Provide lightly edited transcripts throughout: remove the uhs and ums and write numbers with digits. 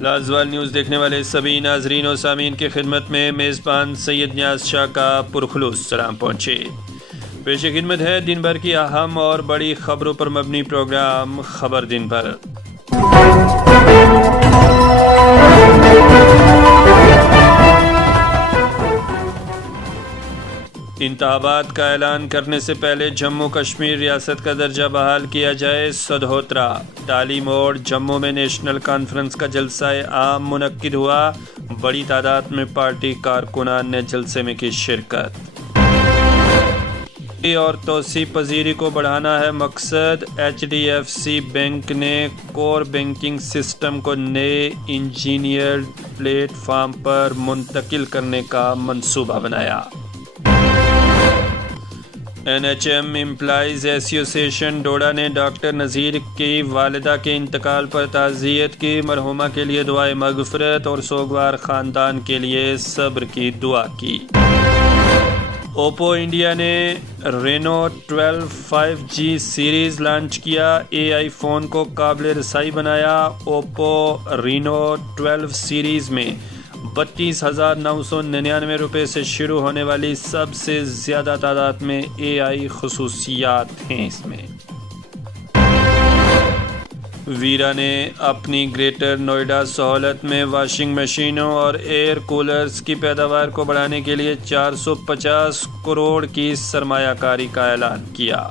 لازوال نیوز دیکھنے والے سبھی ناظرین و سامعین کی خدمت میں میزبان سید نیاز شاہ کا پرخلوص سلام پہنچے۔ پیش خدمت ہے دن بھر کی اہم اور بڑی خبروں پر مبنی پروگرام خبر دن بھر۔ انتخابات کا اعلان کرنے سے پہلے جموں کشمیر ریاست کا درجہ بحال کیا جائے، سدھوترا۔ ٹالی موڑ جموں میں نیشنل کانفرنس کا جلسہ عام منعقد ہوا، بڑی تعداد میں پارٹی کارکنان نے جلسے میں کی شرکت۔ اور توسیع پذیری کو بڑھانا ہے مقصد، HDFC بینک نے کور بینکنگ سسٹم کو نئے انجینئرڈ پلیٹ فارم پر منتقل کرنے کا منصوبہ بنایا۔ NHM امپلائیز ایسوسی ایشن ڈوڈا نے ڈاکٹر نذیر کی والدہ کے انتقال پر تعزیت کی، مرحومہ کے لیے دعائے مغفرت اور سوگوار خاندان کے لیے صبر کی دعا کی۔ اوپو انڈیا نے رینو 12 5G سیریز لانچ کیا، AI فون کو قابل رسائی بنایا۔ اوپو رینو 12 سیریز میں 32,999 روپے سے شروع ہونے والی سب سے زیادہ تعداد میں AI خصوصیات ہیں۔ اس میں ویرا نے اپنی گریٹر نوئیڈا سہولت میں واشنگ مشینوں اور ایئر کولرز کی پیداوار کو بڑھانے کے لیے 450 کروڑ کی سرمایہ کاری کا اعلان کیا۔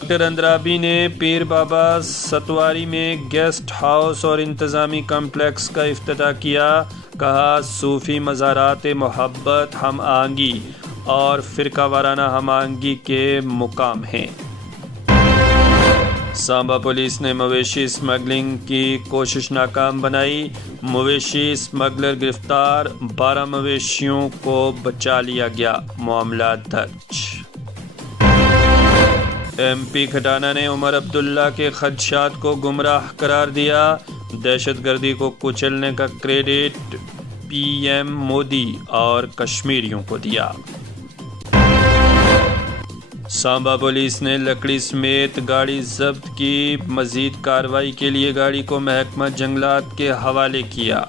ڈاکٹر اندرابی نے پیر بابا ستواری میں گیسٹ ہاؤس اور انتظامی کمپلیکس کا افتتاح کیا، کہا صوفی مزارات محبت، ہم آہنگی اور فرقہ وارانہ ہم آہنگی کے مقام ہیں۔ سانبا پولیس نے مویشی اسمگلنگ کی کوشش ناکام بنائی، مویشی اسمگلر گرفتار، 12 مویشیوں کو بچا لیا گیا، معاملہ درج۔ MP کھٹانہ نے عمر عبداللہ کے خدشات کو گمراہ قرار دیا، دہشت گردی کو کچلنے کا کریڈٹ PM مودی اور کشمیریوں کو دیا۔ سانبا پولیس نے لکڑی سمیت گاڑی ضبط کی، مزید کارروائی کے لیے گاڑی کو محکمہ جنگلات کے حوالے کیا۔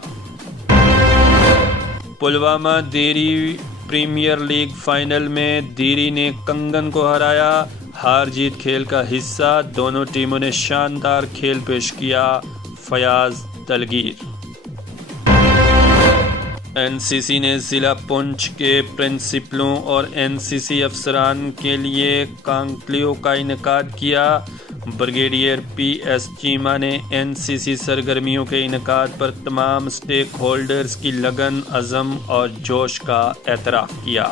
پلوامہ دیری پریمیئر لیگ فائنل میں دیری نے کنگن کو ہرایا، ہار جیت کھیل کا حصہ، دونوں ٹیموں نے شاندار کھیل پیش کیا، فیاض دلگیر۔ NCC نے ضلع پونچھ کے پرنسپلوں اور NCC افسران کے لیے کانکلیو کا انعقاد کیا، بریگیڈیئر PS چیمہ نے NCC سرگرمیوں کے انعقاد پر تمام سٹیک ہولڈرز کی لگن، عزم اور جوش کا اعتراف کیا۔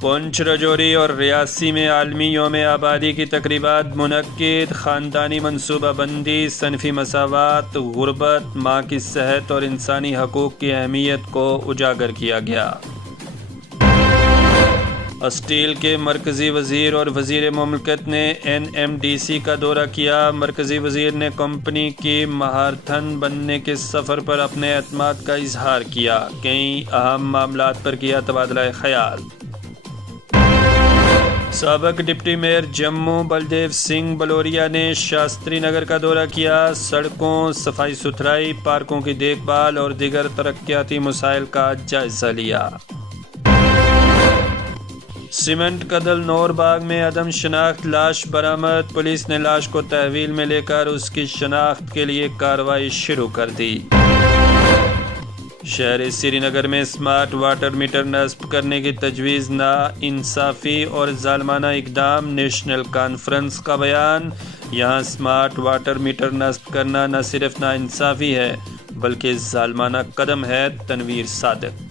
پونچھ، رجوری اور ریاسی میں عالمی یوم آبادی کی تقریبات منعقد، خاندانی منصوبہ بندی، صنفی مساوات، غربت، ماں کی صحت اور انسانی حقوق کی اہمیت کو اجاگر کیا گیا۔ اسٹیل کے مرکزی وزیر اور وزیر مملکت نے NMDC کا دورہ کیا، مرکزی وزیر نے کمپنی کی مہارتھن بننے کے سفر پر اپنے اعتماد کا اظہار کیا، کئی اہم معاملات پر کیا تبادلہ خیال۔ سابق ڈپٹی میئر جموں بلدیو سنگھ بلوریا نے شاستری نگر کا دورہ کیا، سڑکوں، صفائی ستھرائی، پارکوں کی دیکھ بھال اور دیگر ترقیاتی مسائل کا جائزہ لیا۔ سیمنٹ کدل نور باغ میں عدم شناخت لاش برآمد، پولیس نے لاش کو تحویل میں لے کر اس کی شناخت کے لیے کارروائی شروع کر دی۔ شہر سری نگر میں سمارٹ واٹر میٹر نصب کرنے کی تجویز نا انصافی اور ظالمانہ اقدام، نیشنل کانفرنس کا بیان، یہاں سمارٹ واٹر میٹر نصب کرنا نہ صرف نا انصافی ہے بلکہ ظالمانہ قدم ہے، تنویر صادق۔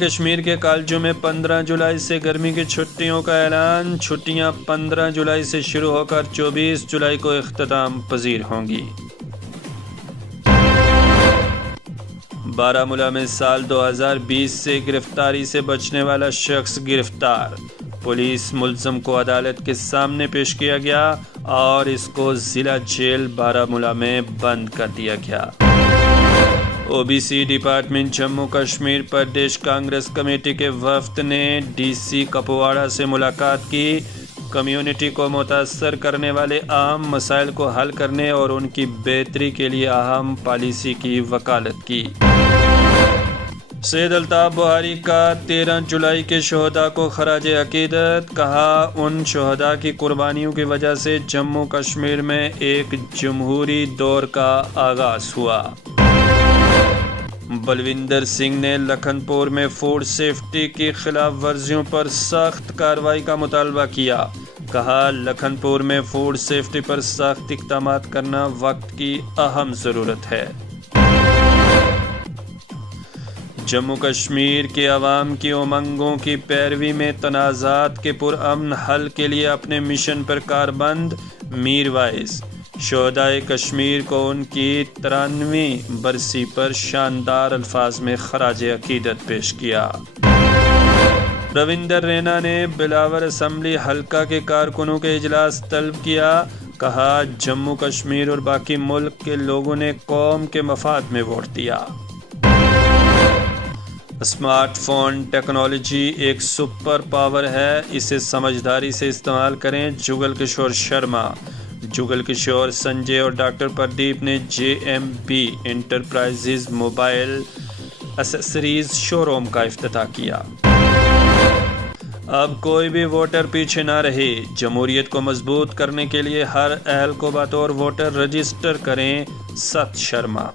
کشمیر کے کالجوں میں 15 جولائی سے گرمی کی چھٹیوں کا اعلان، چھٹیاں 15 جولائی سے شروع ہو کر 24 جولائی کو اختتام پذیر ہوں گی۔ بارہمولہ میں سال 2020 سے گرفتاری سے بچنے والا شخص گرفتار، پولیس ملزم کو عدالت کے سامنے پیش کیا گیا اور اس کو ضلع جیل بارہمولہ میں بند کر دیا گیا۔ OBC department Jammu Kashmir Pradesh Congress committee کے وفد نے DC کپواڑہ سے ملاقات کی، کمیونٹی کو متاثر کرنے والے اہم مسائل کو حل کرنے اور ان کی بہتری کے لیے اہم پالیسی کی وکالت کی۔ سید الطاف بخاری کا 13 جولائی کے شہداء کو خراج عقیدت، کہا ان شہداء کی قربانیوں کی وجہ سے جموں کشمیر میں ایک جمہوری دور کا آغاز ہوا۔ بلوندر سنگھ نے لکھن پور میں فوڈ سیفٹی کی خلاف ورزیوں پر سخت کارروائی کا مطالبہ کیا، کہا لکھن پور میں فوڈ سیفٹی پر سخت اقدامات کرنا وقت کی اہم ضرورت ہے۔ جموں کشمیر کے عوام کی امنگوں کی پیروی میں تنازعات کے پرامن حل کے لیے اپنے مشن پر کاربند میر وائس شہدائے کشمیر کو ان کی 93ویں برسی پر شاندار الفاظ میں خراج عقیدت پیش کیا۔ رویندر رینا نے بلاور اسمبلی حلقہ کے کارکنوں کے اجلاس طلب کیا، کہا جموں کشمیر اور باقی ملک کے لوگوں نے قوم کے مفاد میں ووٹ دیا۔ اسمارٹ فون ٹیکنالوجی ایک سپر پاور ہے، اسے سمجھداری سے استعمال کریں، جگل کشور شرما۔ جگل کشور سنجے اور ڈاکٹر پردیپ نے JMB انٹرپرائزز موبائل ایسیسریز شو روم کا افتتاح کیا۔ اب کوئی بھی ووٹر پیچھے نہ رہے، جمہوریت کو مضبوط کرنے کے لیے ہر اہل کو بطور ووٹر رجسٹر کریں، ست شرما۔